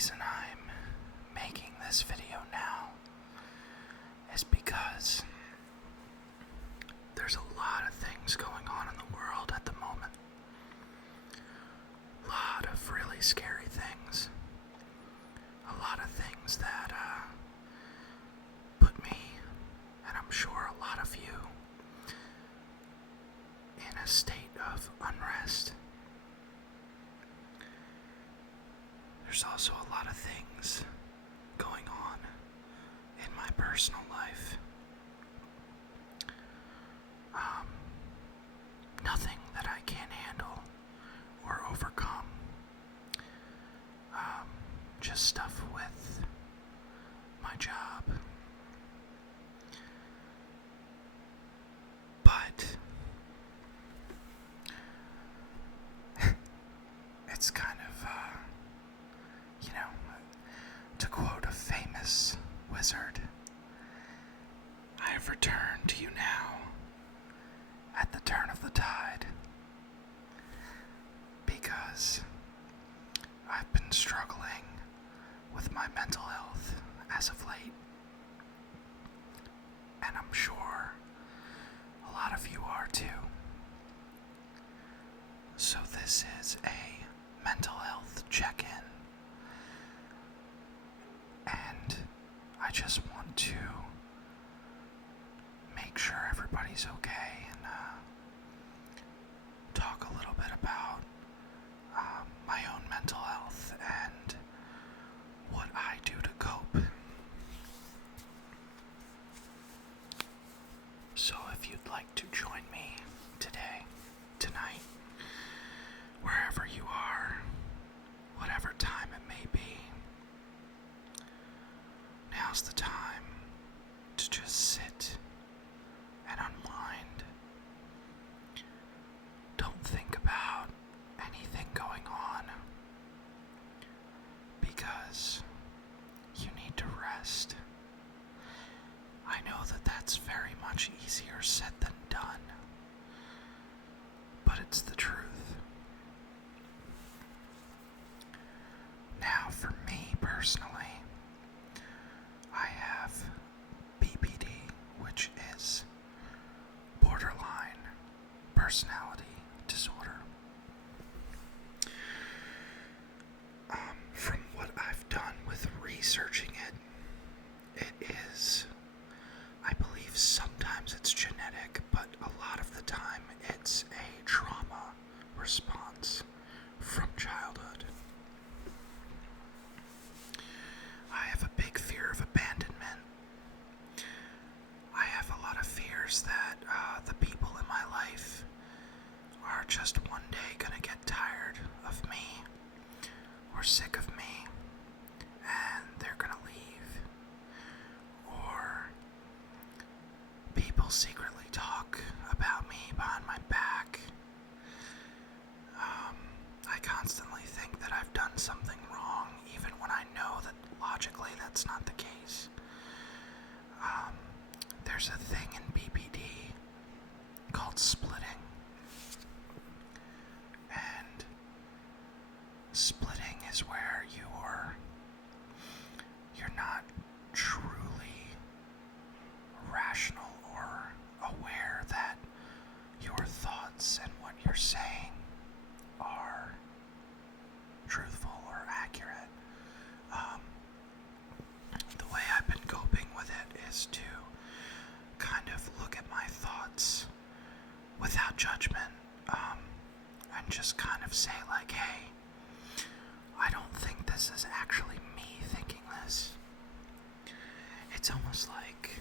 reason I'm making this video now is because there's a lot of things going on in the world at the moment. A lot of really scary things. A lot of things that put me, and I'm sure a lot of you, in a state of unrest. There's also a lot of things going on in my personal life. Nothing that I can't handle or overcome. Just stuff with my job. But it's kind of, to quote a famous wizard, I have returned to you now at the turn of the tide, because I've been struggling with my mental health as of late, and I'm sure a lot of you are too. So this is a mental health check-in, and I just want to make sure everybody's okay and talk a little bit about my own mental health and what I do to cope. So if you'd like to join me today, tonight, wherever you are, whatever time it may be, now's the time to just sit and unwind. Don't think about anything going on, because you need to rest. I know that that's very much easier said than done, but it's the truth. Now, for me personally, I have BPD, which is borderline personality disorder. From what I've done with researching it, it is, I believe sometimes it's genetic, but a lot of the time it's a trauma response from childhood. I have a big fear of abandonment. I have a lot of fears that the people in my life are just one day gonna get tired of me or sick of me and they're gonna leave. Or people secretly talk about me behind my back. I constantly think that I've done something wrong, even when I know that logically that's not the case. There's a thing in BPD called splitting. And splitting is where you're not truly rational or aware that your thoughts and what you're saying are truthful or accurate. The way I've been coping with it is to kind of look at my thoughts without judgment, and just kind of say like, hey, I don't think this is actually me thinking this. It's almost like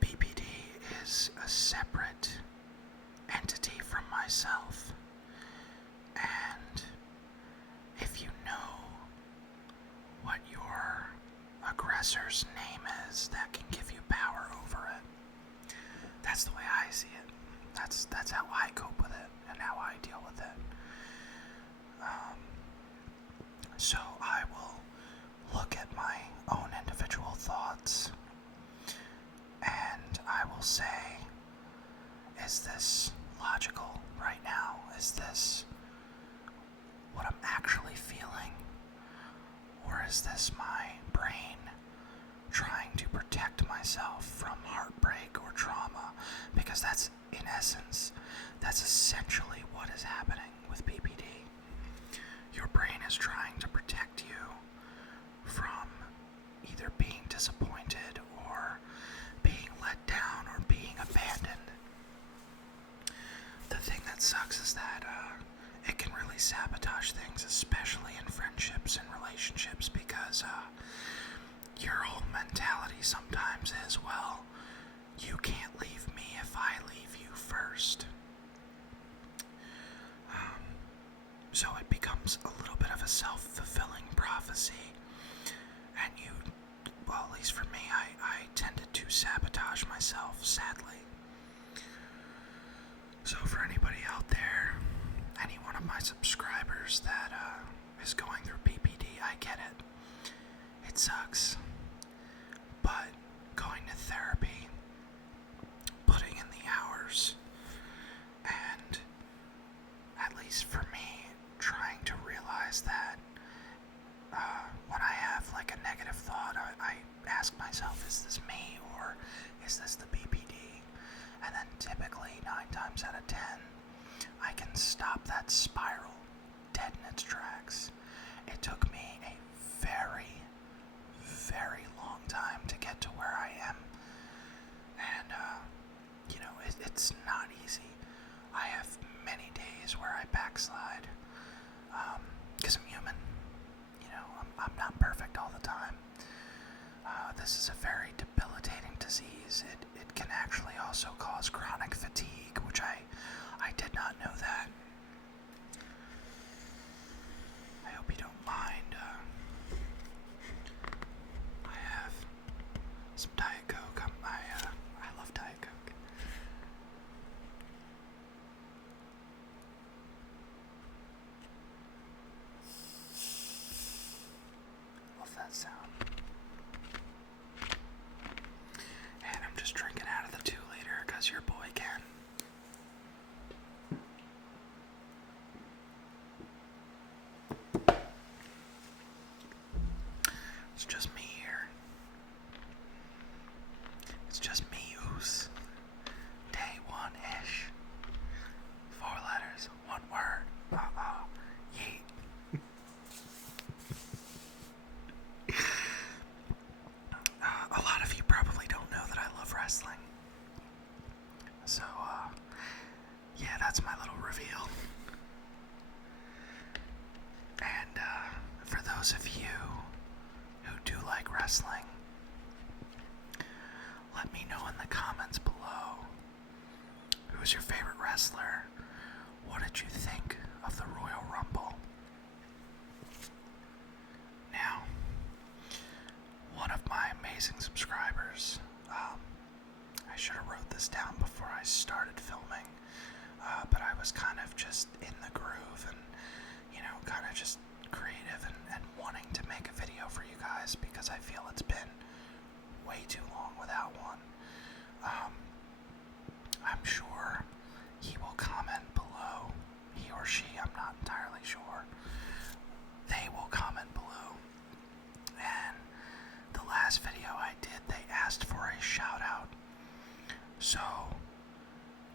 BPD is a separate entity from myself, and if you know what your aggressor's name is, that can give you power over it. That's the way I see it. That's how I cope with it and how I deal with it. So I will look at my own individual thoughts and I will say, is this logical right now? Is this what I'm actually feeling? essence, that's essentially what is happening with BPD. Your brain is trying to protect you from either being disappointed or being let down or being abandoned. The thing that sucks is that it can really sabotage things, especially in friendships and relationships, because your whole mentality sometimes is, well, you can't leave me if I leave you first. So it becomes a little bit of a self-fulfilling prophecy, and you, well, at least for me, I tended to sabotage myself, sadly. So for anybody out there, any one of my subscribers that is going through BPD, I get it. It sucks. But going to therapy, putting in the hours, and at least for me, trying to realize that when I have like a negative thought, I ask myself, is this me or is this the BPD? And then typically 9 times out of 10, I can stop that spiral dead in its tracks. It took me a very, very long time to get to where I am. And, it's not easy. I have many days where I backslide. Because I'm human. I'm not perfect all the time. This is a very debilitating disease. It can actually also cause chronic fatigue, which I did not know that. I hope you don't mind. I have some Diet Coke. I love Diet Coke. Love that sound. And I'm just drinking out of the 2-liter because your boy can. It's just me here. It's just me, Oos. Day 1-ish. 4 letters, 1 word. Yeet. A lot of you probably don't know that I love wrestling. So, yeah, that's my little reveal. And, for those of you who do like wrestling, let me know in the comments below. Who's your favorite wrestler? What did you think of the Royal Rumble? Now, one of my amazing subscribers, I should have wrote this down before I started filming, but I was kind of just in the groove and, kind of just creative and wanting to make a video for you guys because I feel it's been way too long without one. I'm sure he will comment below. He or she, I'm not entirely sure. They will comment below. And the last video I did, they asked for a shout out. So,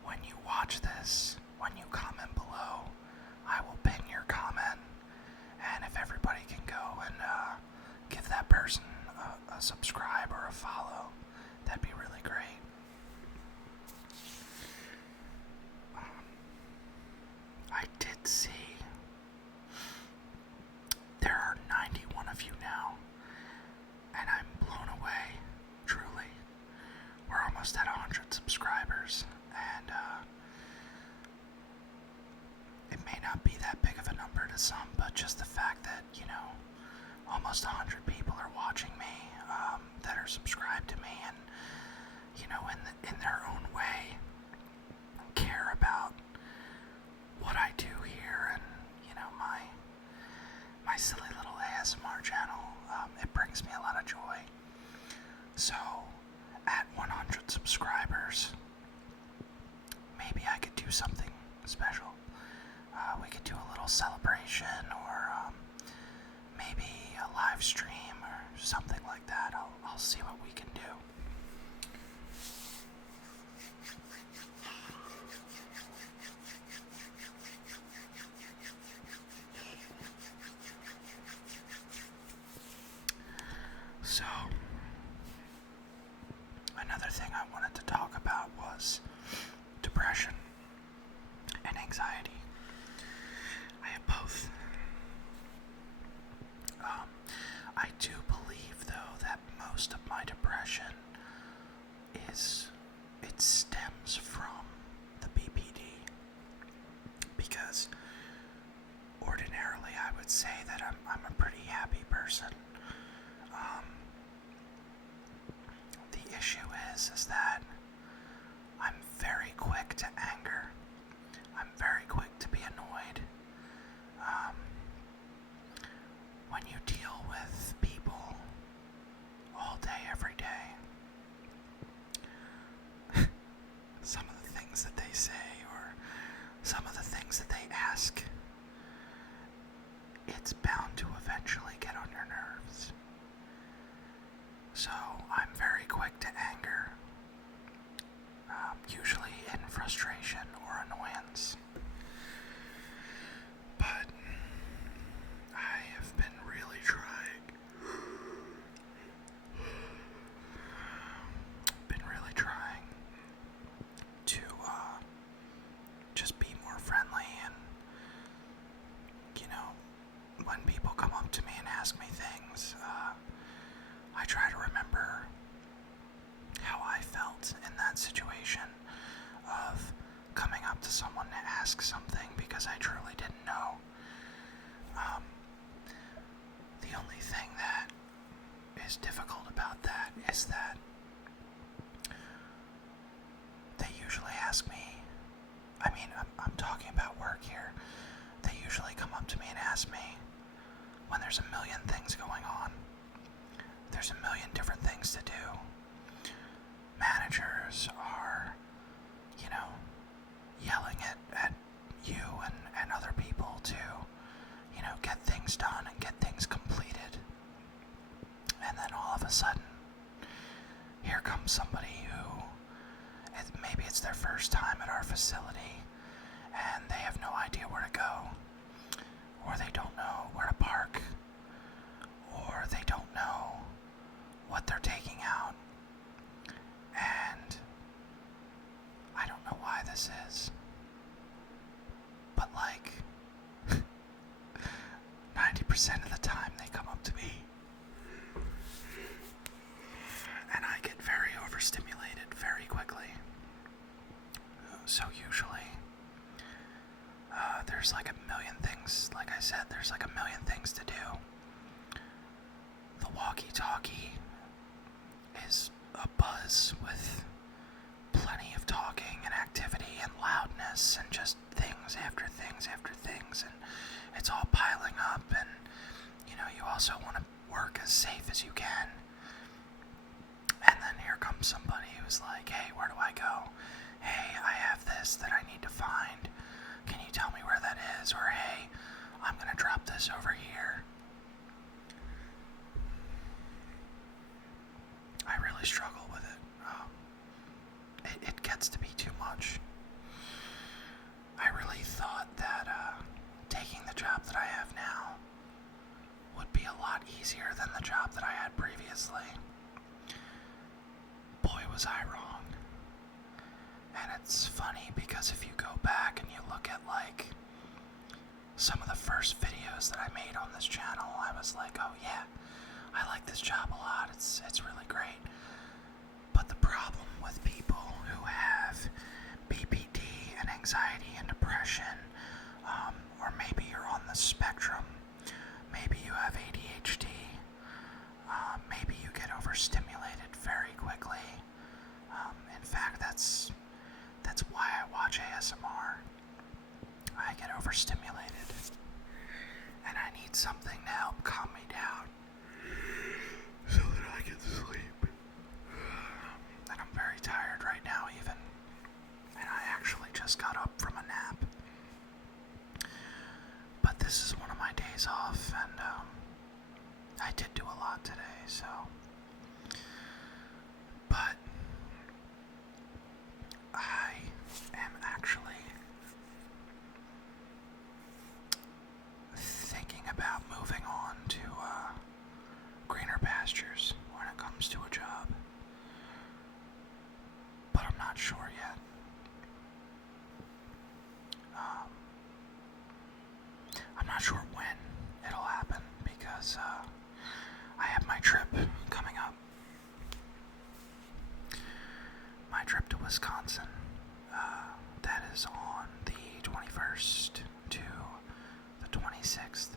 when you watch this, when you comment below, I will pin your comment. And if everybody can go and give that person a subscribe or a follow, that'd be really great. I did see there are 91 of you now, and I'm blown away, truly. We're almost at 100 subscribers, and it may not be that big of a number to some, but just the fact that, almost 100 people are watching me, that are subscribed to me, and, in their own way, care about what I do here, and, my silly little ASMR channel. It brings me a lot of joy. So, at 100 subscribers, maybe I could do something special. We could do a little celebration, or maybe a live stream, or something like that. I'll see what we can do. would say that I'm a pretty happy person. The issue is that I'm very quick to anger. I'm very quick to be annoyed. When you deal with people all day, every day, some of the things that they say or some of the things that they ask, it's bound to eventually get on your nerves. So I'm very quick to anger, usually in frustration or annoyance. But I have been really trying to just be more friendly, and when people come up to me and ask me things, I try to remember how I felt in that situation of coming up to someone to ask something because I truly didn't know. The only thing that is difficult about that is that they usually ask me, I'm talking about work here, they usually come up to me and ask me when there's a million things going on. There's a million different things to do. Managers are, yelling at you and other people to, get things done and get things completed. And then all of a sudden, here comes somebody who, maybe it's their first time at our facility, and they have no idea where to go, or they don't know where to park, or they don't know what they're taking out. And I don't know why this is, but 90% of the time they come up to me and I get very overstimulated very quickly. So usually there's a million things, like I said, there's a million things to do. The walkie-talkie is a buzz with plenty of talking and activity and loudness and just things after things after things, and it's all piling up, and you also want to work as safe as you can. And then here comes somebody who's like, hey, where do I go? Hey, I have this that I need to find. Can you tell me where that is? Or hey, I'm gonna drop this over here. I really struggle with it. It gets to be too much. I really thought that taking the job that I have now would be a lot easier than the job that I had previously. Boy, was I wrong. And it's funny because if you go back and you look at some of the first videos that I made on this channel, I was like, oh yeah, I like this job a lot, it's really great. But the problem with people who have BPD and anxiety and depression, or maybe you're on the spectrum, maybe you have ADHD, maybe you get overstimulated very quickly. In fact, that's why I watch ASMR. I get overstimulated, and I need something to help calm me down so that I can sleep. And I'm very tired right now even, and I actually just got up from a nap. But this is one of my days off, and I did do a lot today, so. But I am actually thinking about moving on to greener pastures when it comes to a job. But I'm not sure yet. I'm not sure when it'll happen because I have my trip coming up. My trip to Wisconsin. That is on the 21st to the 26th.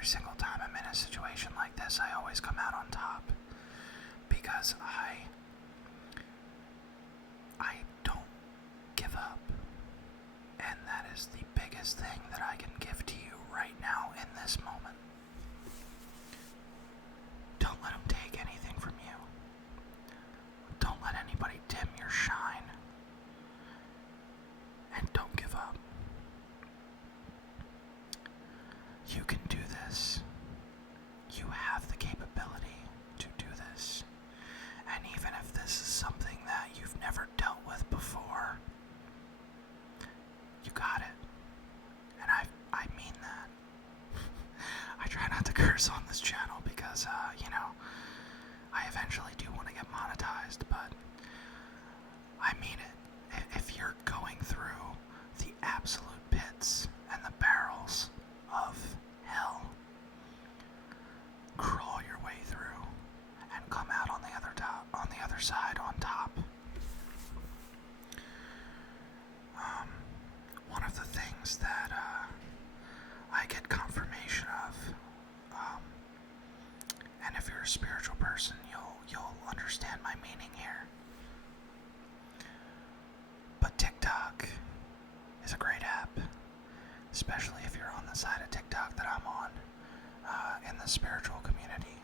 every single time I'm in a situation like this, I always come out on top. Because I don't give up. And that is the biggest thing that I can give to you right now in this moment. Don't let them take anything from you. Don't let anybody dim your shine. And don't give up. You can do this. You have the capability to do this. And even if this is something that you've never dealt with before, you got it. And I mean that. I try not to curse on this channel because, I eventually do want to get monetized, but I mean it. If you're going through the absolute pits and the barrels of hell, crawl your way through and come out on the other side on top. One of the things that I get confirmation of, and if you're a spiritual person, you'll understand my meaning here. But TikTok is a great app, especially if you're on the side of TikTok that I'm on, in the spiritual community.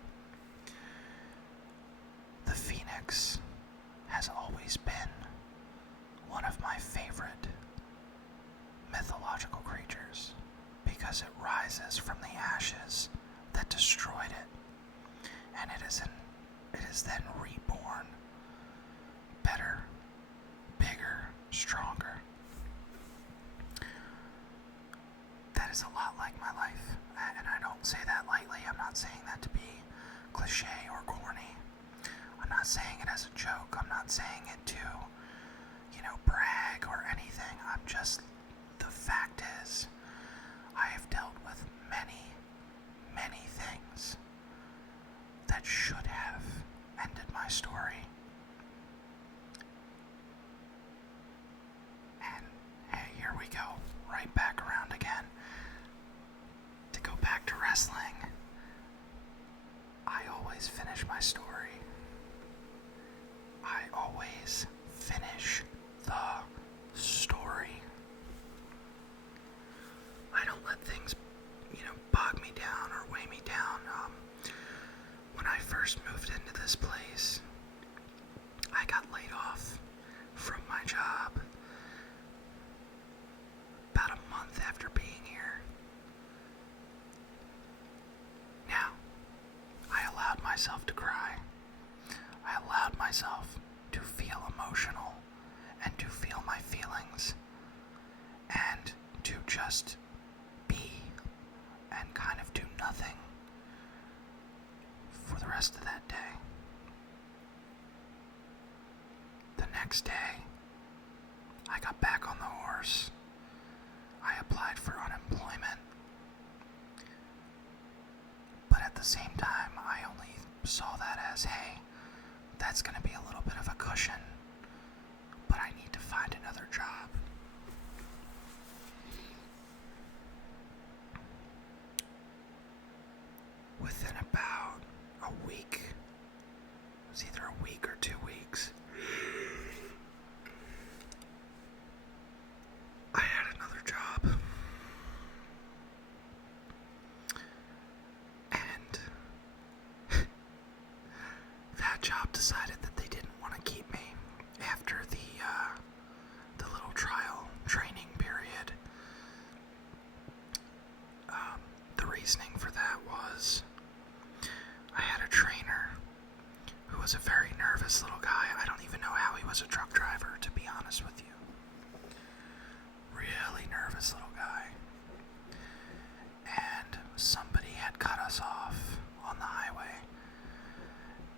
The Phoenix has always been one of my favorite mythological creatures because it rises from the ashes that destroyed it, and it is then reborn, better, bigger, stronger. That is a lot like my life, and I don't say that lightly. I'm not saying that to be cliche or corny. I'm not saying it as a joke. I'm not saying it to, brag or anything. The fact is, I have dealt with many, many things that should have ended my story. And hey, here we go, right back around again. To go back to wrestling, I always finish my story. I always finish the story. I don't let things, bog me down or weigh me down. When I first moved into this place, I got laid off from my job about a month after being here. Now, I allowed myself to cry. I allowed myself to feel emotional and to feel my feelings and to just be and kind of do nothing for the rest of that day. The next day, I got back on the horse. I applied for unemployment. But at the same time, I only saw that as, hey, that's going to be a little bit of a cushion, but I need to find another job. Within about a week, it was either a week or 2 weeks, I had another job. And that job decided that they didn't want to keep me after the little trial training period. The reasoning for that was I had a trainer who was a very nervous little guy. I don't even know how he was a truck driver, to be honest with you. Really nervous little guy. And somebody had cut us off on the highway.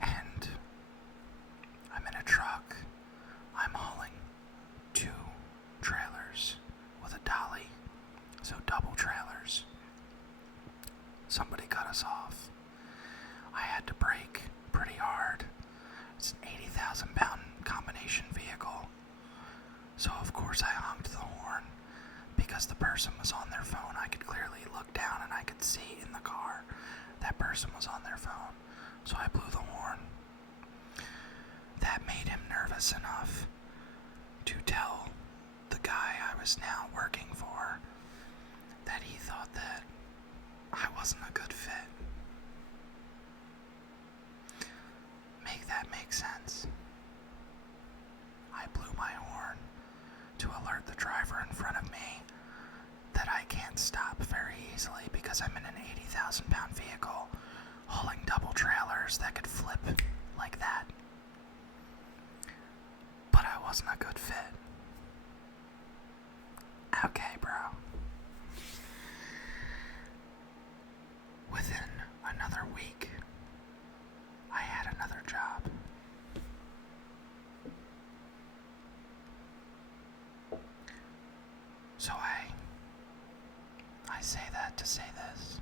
And I'm in a truck. I'm hauling 2 trailers with a dolly. So double trailers. Somebody cut us off. I had to brake pretty hard. It's an 80,000 pound combination vehicle. could see in the car that person was on their phone. So I blew the horn. That made him nervous enough to tell the guy I was now working for that he thought that I wasn't a good fit. Make that make sense. I blew my horn to alert the driver in front of me that I can't stop very easily because I'm in an 80,000-pound vehicle hauling double trailers that could flip like that. But I wasn't a good fit. Okay, bro. Within another week, I had another job. So I say that to say this.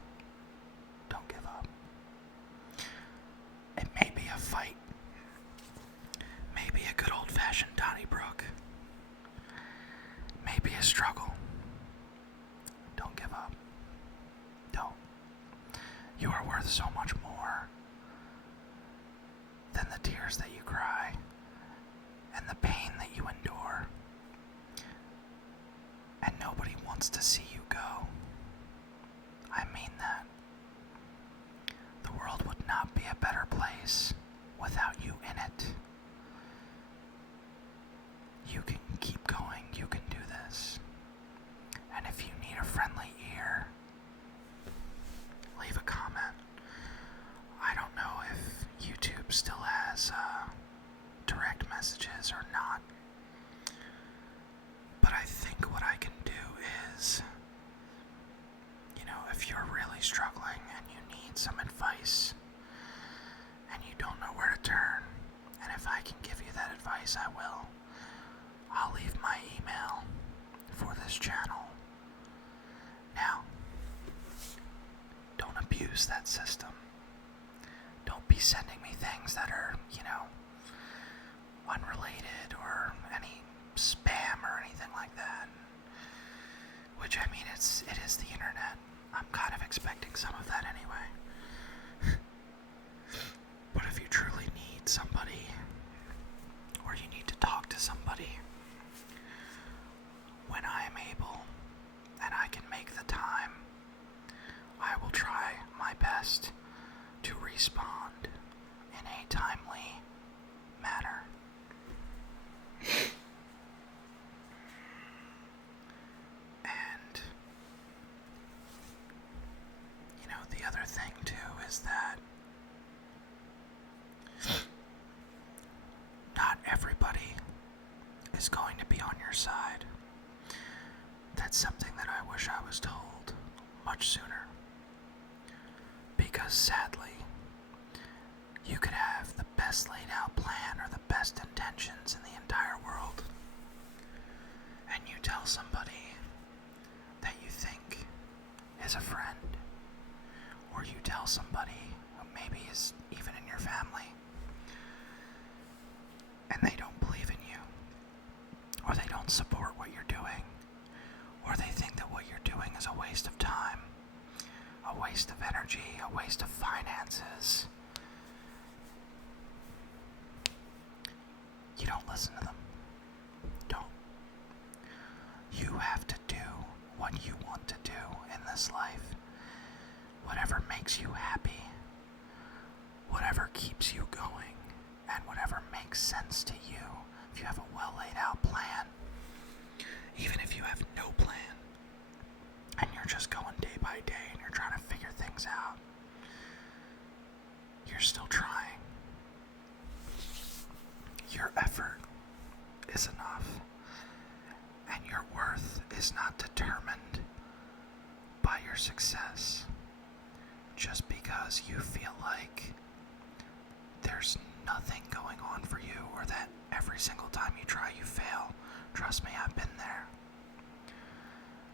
Don't give up. It may be a fight. Maybe a good old-fashioned Donnybrook. Maybe a struggle. Don't give up. Don't. You are worth so much more than the tears that you cry and the pain that you endure. And nobody wants to see you go. I mean that. The world would not be a better place without you in it. You can keep going. You can do this. And if you need a friendly ear, leave a comment. I don't know if YouTube still has direct messages or not. But I think what I can do is, if you're really struggling and you need some advice and you don't know where to turn, and if I can give you that advice, I will. I'll leave my email for this channel. Now, don't abuse that system. Don't be sending me things that are, unrelated or any spam or anything like that. Which, it is the internet. I'm kind of expecting some of that anyway. But if you truly need somebody, or you need to talk to somebody, when I am able and I can make the time, I will try my best to respond in a timely manner. And, the other thing too is that not everybody is going to be on your side. That's something that I wish I was told much sooner. Because sadly, you could have the best laid out plan or the best intentions in the entire world, and you tell somebody that you think is a friend, or you tell somebody who maybe is even in your family, and they don't believe in you, or they don't support what you're doing, or they think that what you're doing is a waste of time, a waste of energy, a waste of finances. You don't listen to them. Don't. You have to do what you want to do in this life. Whatever makes you happy, whatever keeps you going, and whatever makes sense to you. If you have a well laid out plan, even if you have no plan, and you're just going day by day and you're trying to figure things out, you're still trying. Your effort is enough, and your worth is not determined by your success. Just because you feel like there's nothing going on for you, or that every single time you try you fail. Trust me, I've been there.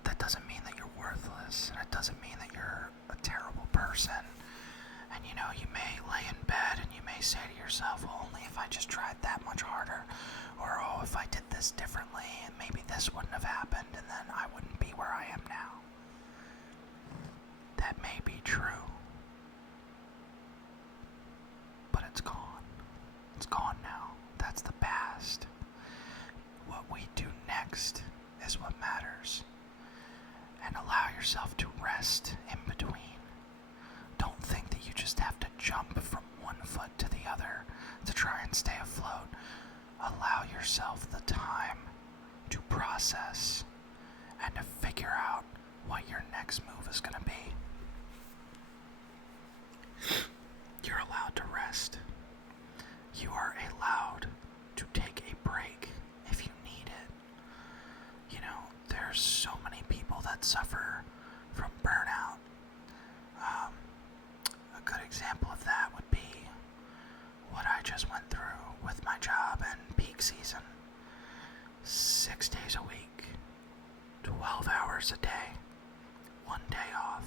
That doesn't mean that you're worthless, and it doesn't mean that you're a terrible person. And you may lay in bed and you may say to yourself, well, only if I just tried that much harder, or if I did this differently, and maybe this wouldn't have happened, and then I wouldn't be where I am now. That may yourself the time to process and to figure out what your next move is going to be. You're allowed to rest. You are allowed to take a break if you need it. You know, there's so many people that suffer from burnout. A good example of that would be what I just went through with my job and peak season. 6 days a week, 12 hours a day, 1 day off.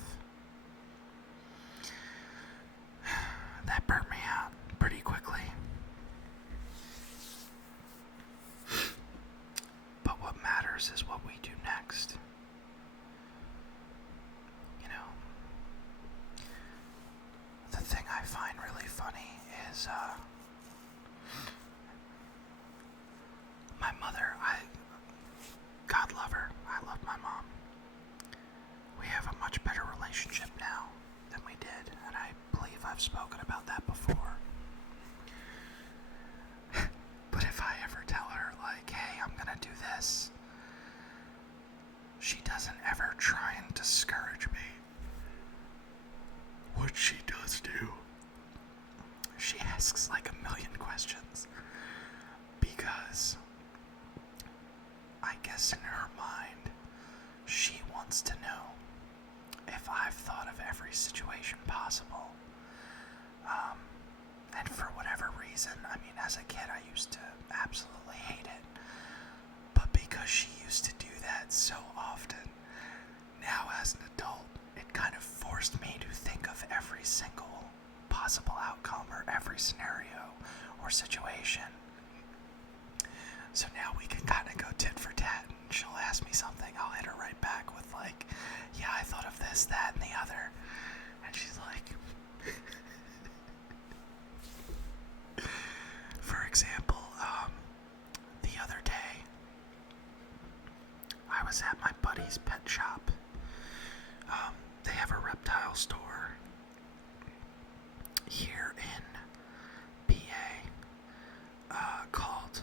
That burnt me out pretty quickly. But what matters is what we do next. You know, the thing I find really funny is, my mother, God love her, I love my mom. We have a much better relationship now than we did, and I believe I've spoken about that before. But if I ever tell her, like, hey, I'm gonna do this, she doesn't ever try and discourage me. What she does do, she asks like a million questions, because I guess in her mind, she wants to know if I've thought of every situation possible. And for whatever reason, I mean, as a kid, I used to absolutely hate it. But because she used to do that so often, now as an adult, it kind of forced me to think of every single possible outcome or every scenario or situation. So now we can kind of go tit for tat, and she'll ask me something, I'll hit her right back with like, yeah, I thought of this, that, and the other. And she's like, for example, the other day, I was at my buddy's pet shop. They have a reptile store here in PA, called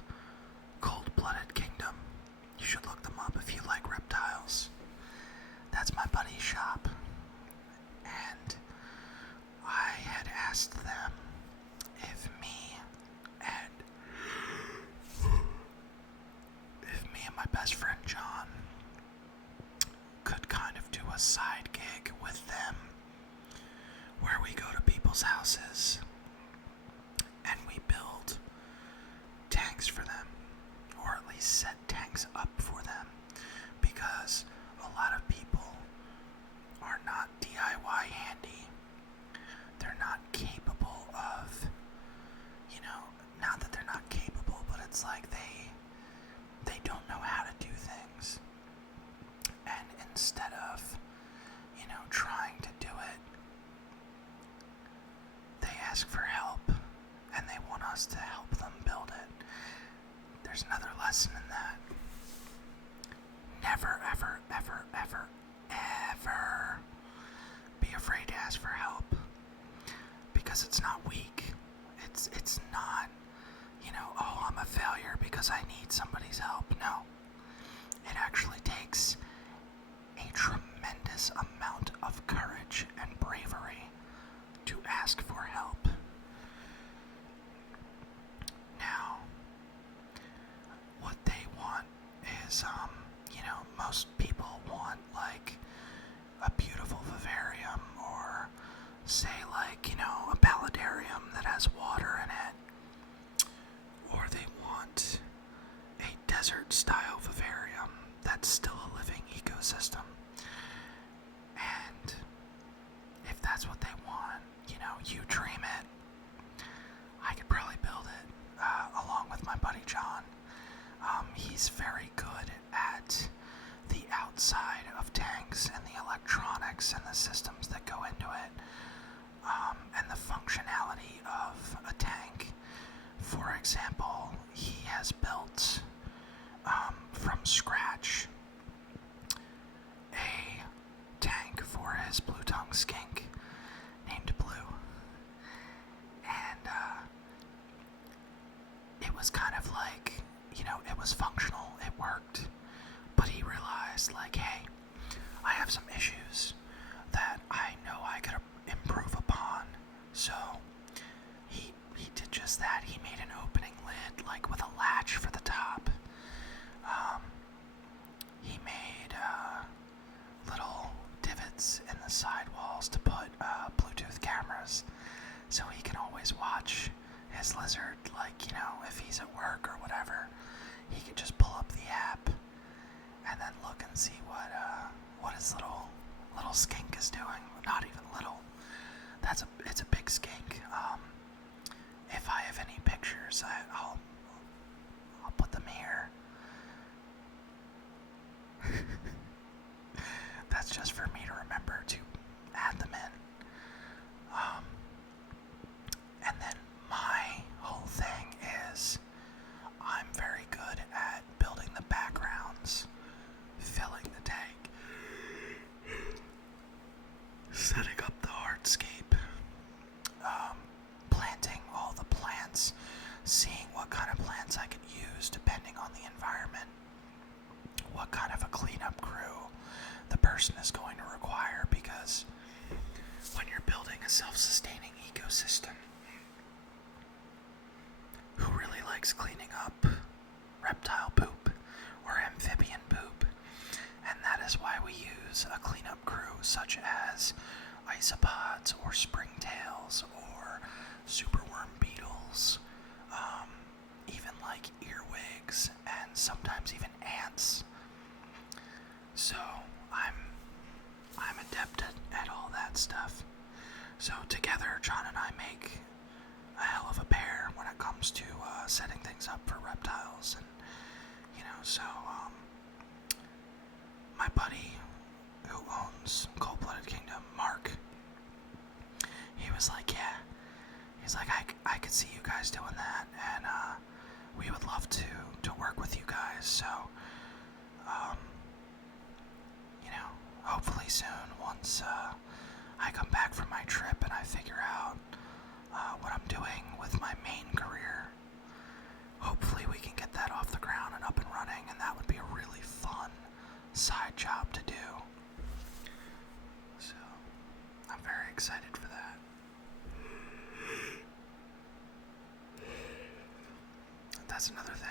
Cold-Blooded Kingdom. You should look them up if you like reptiles. That's my buddy's shop. And I had asked them if me and my best friend John could kind of do a side gig with them where we go to people's houses and we build tanks for them, or at least set tanks up for them, because a lot of people are not DIY handy. They're not capable of, not that they're not capable, but it's like they don't know how to do things. And instead of, trying to do it, they ask for help, and they want us to help them build it. There's another lesson in that. Never, ever, ever, ever, ever be afraid to ask for help, because it's not weak. It's not, oh, I'm a failure because I need somebody's help. No. It actually takes a tremendous amount of courage and bravery to ask for help. Now, what they want is, most people want, like, a beautiful vivarium, or say, like, a paludarium that has water in it, or they want a desert-style vivarium that's still a living ecosystem. And if that's what they want, you dream it. I could probably build it, along with my buddy John. He's very good at the outside of tanks and the electronics and the systems that go into it, and the functionality of a tank. For example, he has built, from scratch, a tank for his blue-tongue skink named Blue. And it was kind of like, worked. But he realized, like, hey, I have some issues that I know I could improve upon. So he did just that. He made an opening lid, like with a latch for the top. He made little divots in the sidewalls to put Bluetooth cameras, so he can always watch his lizard, like, you know, if he's at work or whatever. He could just pull up the app and then look and see what his little skink is doing. Not even little. It's a big skink. If I have any pictures, I'll put them here. That's just for me to remember to add them in. And then my whole thing is I'm very good at building the backgrounds, filling the tank, setting up the hardscape, planting all the plants, seeing what kind of plants I could use depending on the environment, what kind of a cleanup crew the person is going to require, because when you're building a self-sustaining ecosystem, who really likes cleaning up reptile poop or amphibian poop? And that is why we use a cleanup crew such as isopods or springtails or superworm beetles, even like earwigs and sometimes even ants. So I'm adept at all that stuff. So together, John and I make a hell of a pair when it comes to setting things up for reptiles. And, you know, so my buddy who owns Cold-Blooded Kingdom, Mark, he was like, yeah, he's like, I could see you guys doing that, and we would love to work with you guys. So you know, hopefully soon, once I come back from my trip and I figure out what I'm doing with my main career, hopefully we can get that off the ground and up and running, and that would be a really fun side job to do. So I'm very excited for that. That's another thing.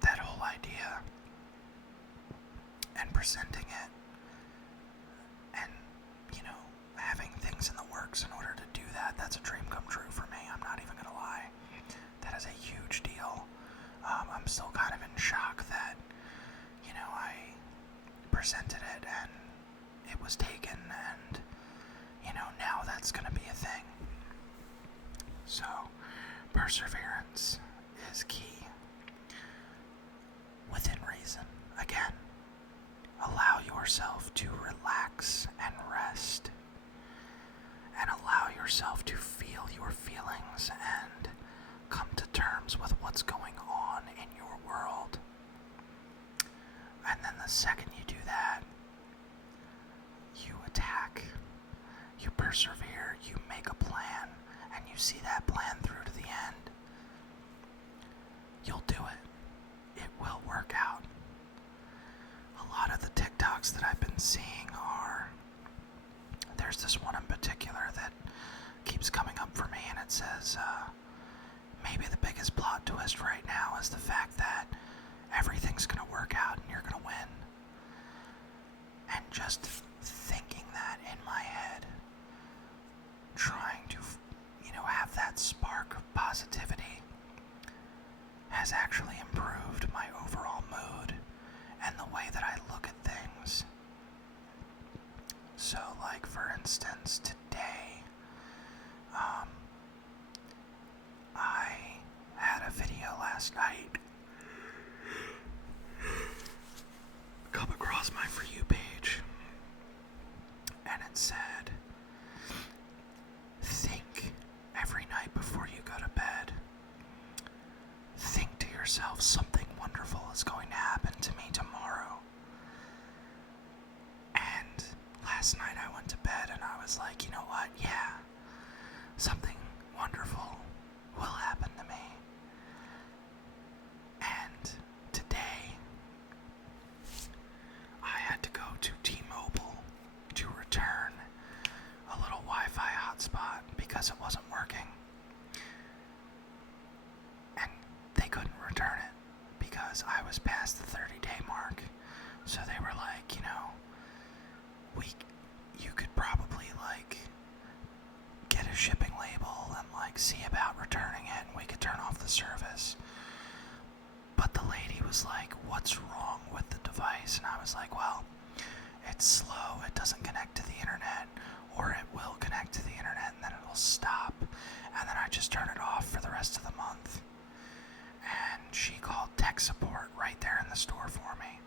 That whole idea and presenting it and, you know, having things in the works in order to do that, that's a dream come true for me. I'm not even gonna lie. That is a huge deal. I'm still kind of in shock that, you know, I presented it and it was taken, and, you know, now that's gonna be a thing. So, perseverance is key. Within reason. Again, allow yourself to relax and rest, and allow yourself to feel your feelings and come to terms with what's going on in your world. And then the second you do that, you attack, you persevere, you make a plan, and you see that plan through to the end. You'll do it. It will work out. A lot of the TikToks that I've been seeing there's this one in particular that keeps coming up for me, and it says, maybe the biggest plot twist right now is the fact that everything's gonna work out and you're gonna win. And just thinking that in my head, trying to, you know, have that spark of positivity has actually improved my overall mood and the way that I look at things. So, like, for instance, today, I had a video last night come across my For You page, and it said, think every night before you go to bed, think to yourself, something wonderful is going to happen to me tomorrow. And last night I went to bed and I was like, you see about returning it and we could turn off the service. But the lady was like, what's wrong with the device? And I was like, well, it's slow, it doesn't connect to the internet, or it will connect to the internet and then it'll stop, and then I just turn it off for the rest of the month. And she called tech support right there in the store for me,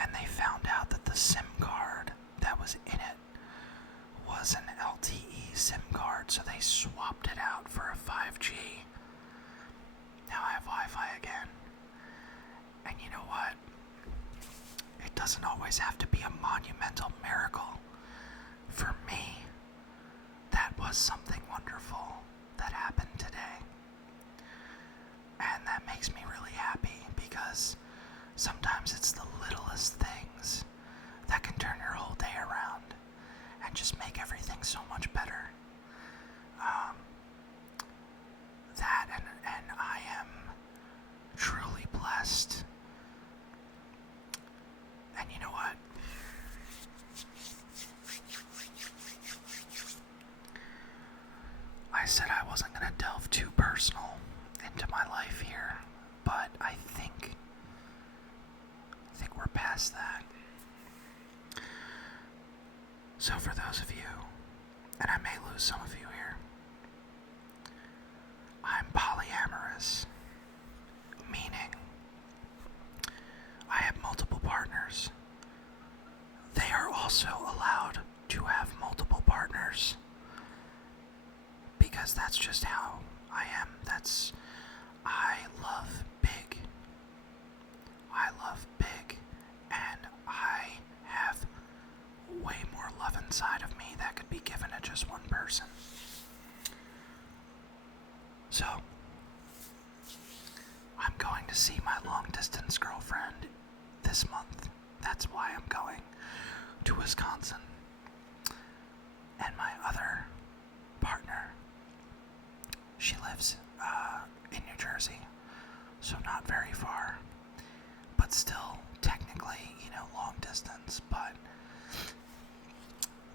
and they found out that the SIM card that was in it was an LTE SIM card, so they swapped it out for a 5G. Now I have Wi-Fi again. And you know what? It doesn't always have to be a monumental miracle. For me, that was something wonderful that happened today. And that makes me really happy, because sometimes it's the littlest things that can turn your whole day around and just make everything so much better. That and I am truly blessed. And you know what? I said I wasn't going to delve too personal into my life here, but I think we're past that. So for those of you, and I may lose some of you here, I'm polyamorous, meaning I have multiple partners. They are also allowed to have multiple partners, because that's just how I am. I love big. I love big, and I have way more love inside of me that could be given to just one person. So, I'm going to see my long-distance girlfriend this month. That's why I'm going to Wisconsin. And my other partner, she lives in New Jersey, so not very far, but still technically, long distance. But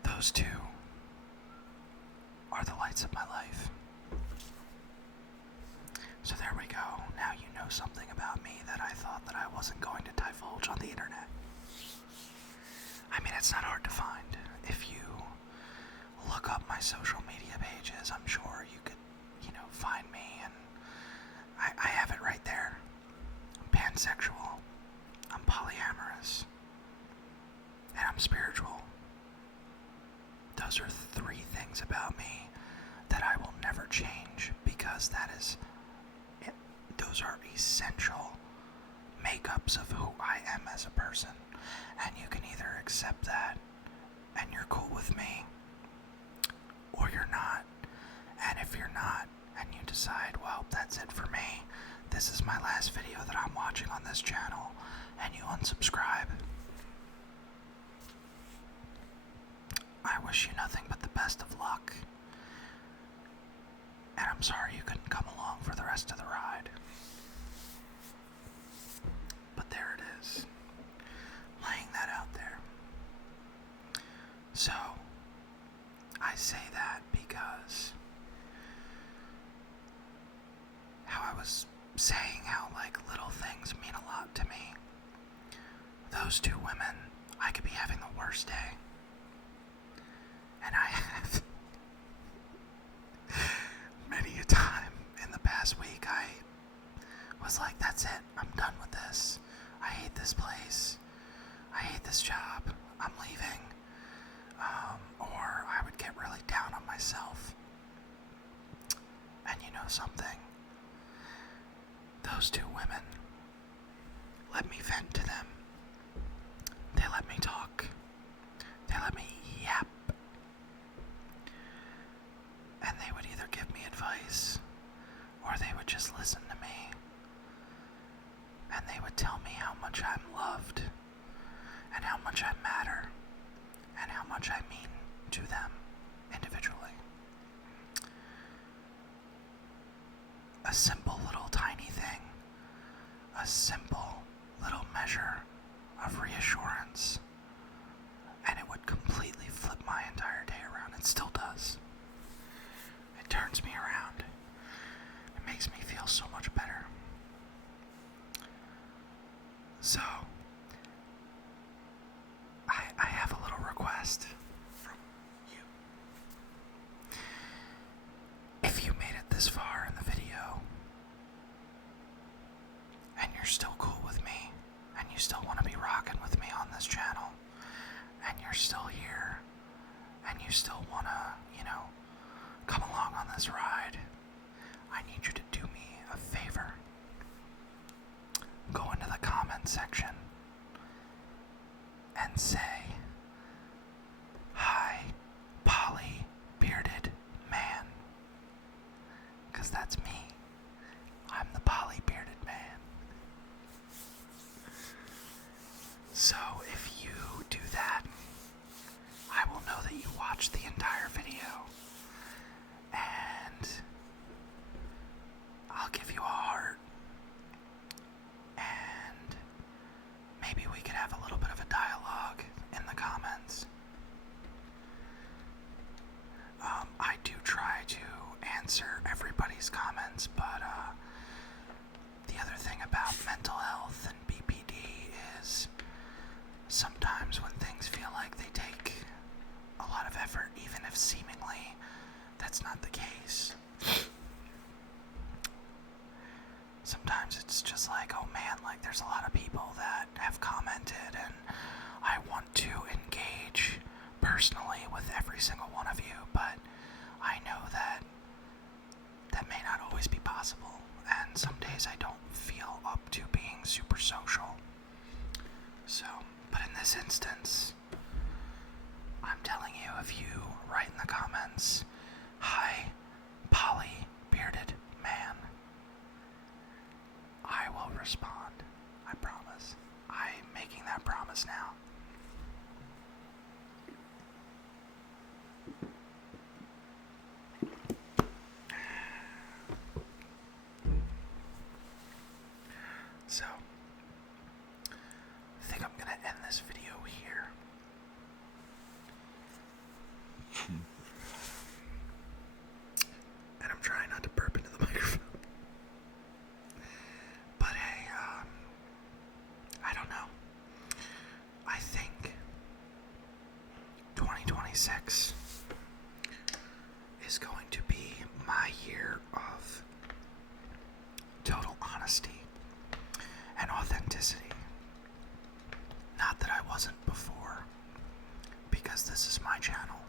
those two are the lights of my life. So there we go. Now you know something about me that I thought that I wasn't going to divulge on the internet. I mean, it's not hard to find. If you look up my social media pages, I'm sure you could, find me, and I have it right there. I'm pansexual, I'm polyamorous, and I'm spiritual. Those are 3 things about me that I will never change, because those are essential makeups of who I am as a person. And you can either accept that and you're cool with me, or you're not. And if you're not, and you decide, well, that's it for me, this is my last video that I'm watching on this channel, and you unsubscribe, I wish you nothing but the best of luck. And I'm sorry you couldn't come along for the rest of the ride. But there it is. Laying that out there. So, I say that because how I was saying how, little things mean a lot to me. Those 2 women, I could be having the worst day. And I have. Many a time in the past week, I was like, that's it, I'm done with this. I hate this place. I hate this job. I'm leaving. Or I would get really down on myself. And you know something? Those 2 women let me vent to them. They let me talk. They let me yap. And they would either give me advice, or they would just listen to me. And they would tell me how much I'm loved, and how much I matter, and how much I mean to them individually. A simple little tiny thing, a simple little measure of reassurance, and it would completely flip my entire day around. It still does. It turns me around. this channel and you're still here and you still want to, come along on this ride, I need you to do me a favor. Go into the comment section and say, "Hi, Polly Bearded Man." Because that's me. I'm the Polly Bearded Man. So if you do that, I will know that you watched the entire video. And I'll give you a heart. And maybe we could have a little bit of a dialogue in the comments. I do try to answer everybody's comments, but the other thing about mental health and BPD is sometimes when things feel like they take a lot of effort, even if seemingly that's not the case, sometimes it's just like, oh man, like there's a lot of people that have commented and I want to engage personally with every single one of you, but I know that that may not always be possible, and some days I don't feel up to being super social. So, but in this instance, I'm telling you, if you write in the comments, "Hi, Polly Bearded Man," I will respond. I promise. I'm making that promise now. So, I think I'm going to end this video here. And I'm trying not to burp into the microphone. But hey, I don't know. I think 2026 is going to be my year of total honesty and authenticity. Not that I wasn't before, because this is my channel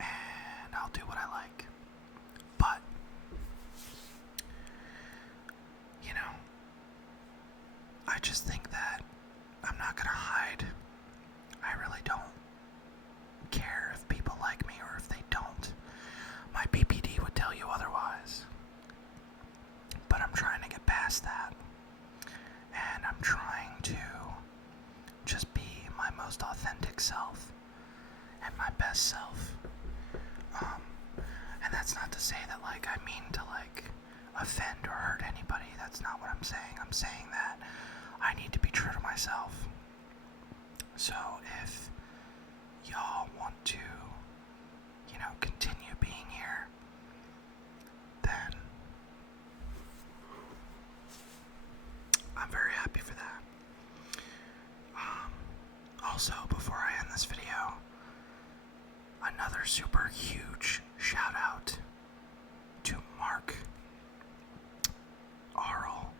and I'll do what I like. But, I just think that I'm not gonna hide. I really don't care if people like me or if they don't. My BPD would tell you otherwise. But I'm trying to get past that. And I'm trying to just be my most authentic self and my best self. And that's not to say that I mean to offend or hurt anybody. That's not what I'm saying. I'm saying that I need to be true to myself. So if y'all want to, continue being here, then I'm very happy for that. Also, before I end this video, another super huge shout out to Mark Arl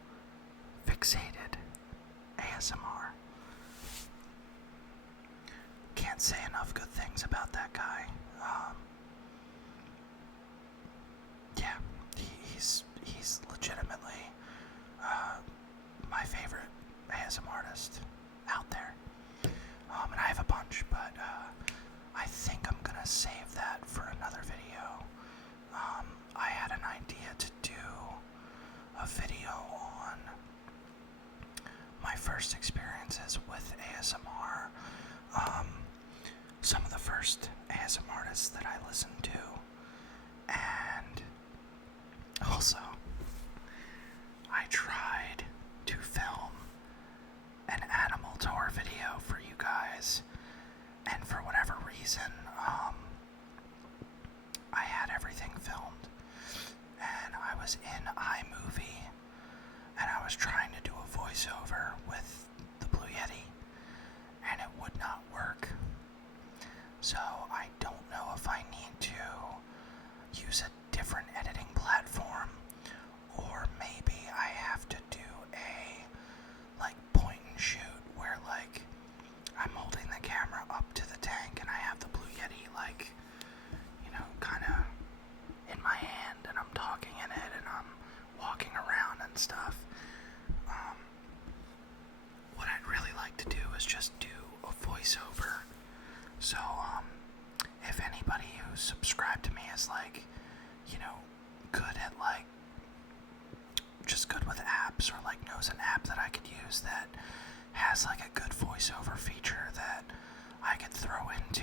Fixated ASMR. Can't say enough good things about that guy. Yeah, he's legitimately my favorite ASMR artist out there. And I have a bunch, but I think I'm gonna save that for another video. I had an idea to do a video on my first experiences with ASMR, some of the first ASMR artists that I listened to, and also I tried to film an animal tour video for you guys, and for whatever reason, I had everything filmed, and I was in iMovie, and I was trying to do a voiceover with the Blue Yeti, and it would not work. So I don't know if I need to use a different editing platform, or maybe I have to do a point and shoot where is just do a voiceover. So, if anybody who's subscribed to me is like, good at just good with apps, or knows an app that I could use that has a good voiceover feature that I could throw into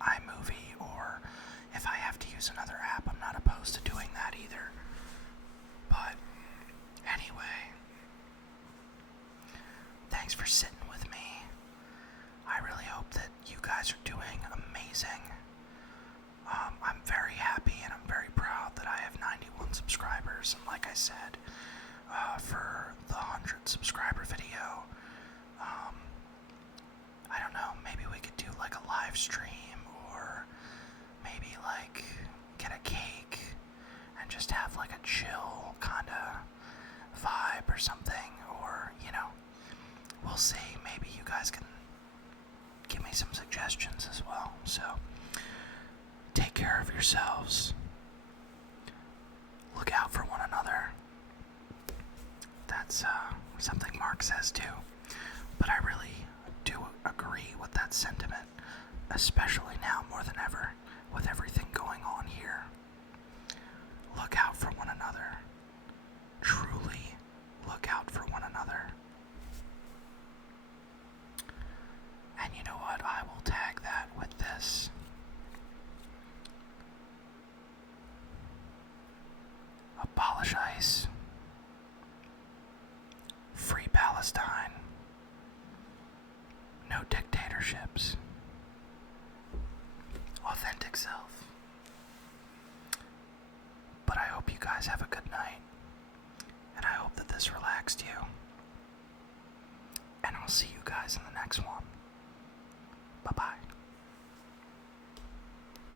iMovie, or if I have to use another app, I'm not opposed to doing that either. But anyway, thanks for sitting with me. I really hope that you guys are doing amazing. I'm very happy and I'm very proud that I have 91 subscribers, and like I said, for the 100 subscriber video, I don't know, maybe we could do a live stream, or maybe get a cake and just have a chill kind of vibe or something, or we'll see. Maybe you guys can give me some suggestions as well. So take care of yourselves, look out for one another. That's something Mark says too, but I really do agree with that sentiment, especially now more than ever with everything going on here. Look out for one another. Truly look out for one another. And you know what? I will tag that with this. Abolish ICE. Free Palestine. No dictatorships. Authentic self. But I hope you guys have a good night. And I hope that this relaxed you. And I'll see you guys in the next one. Bye-bye.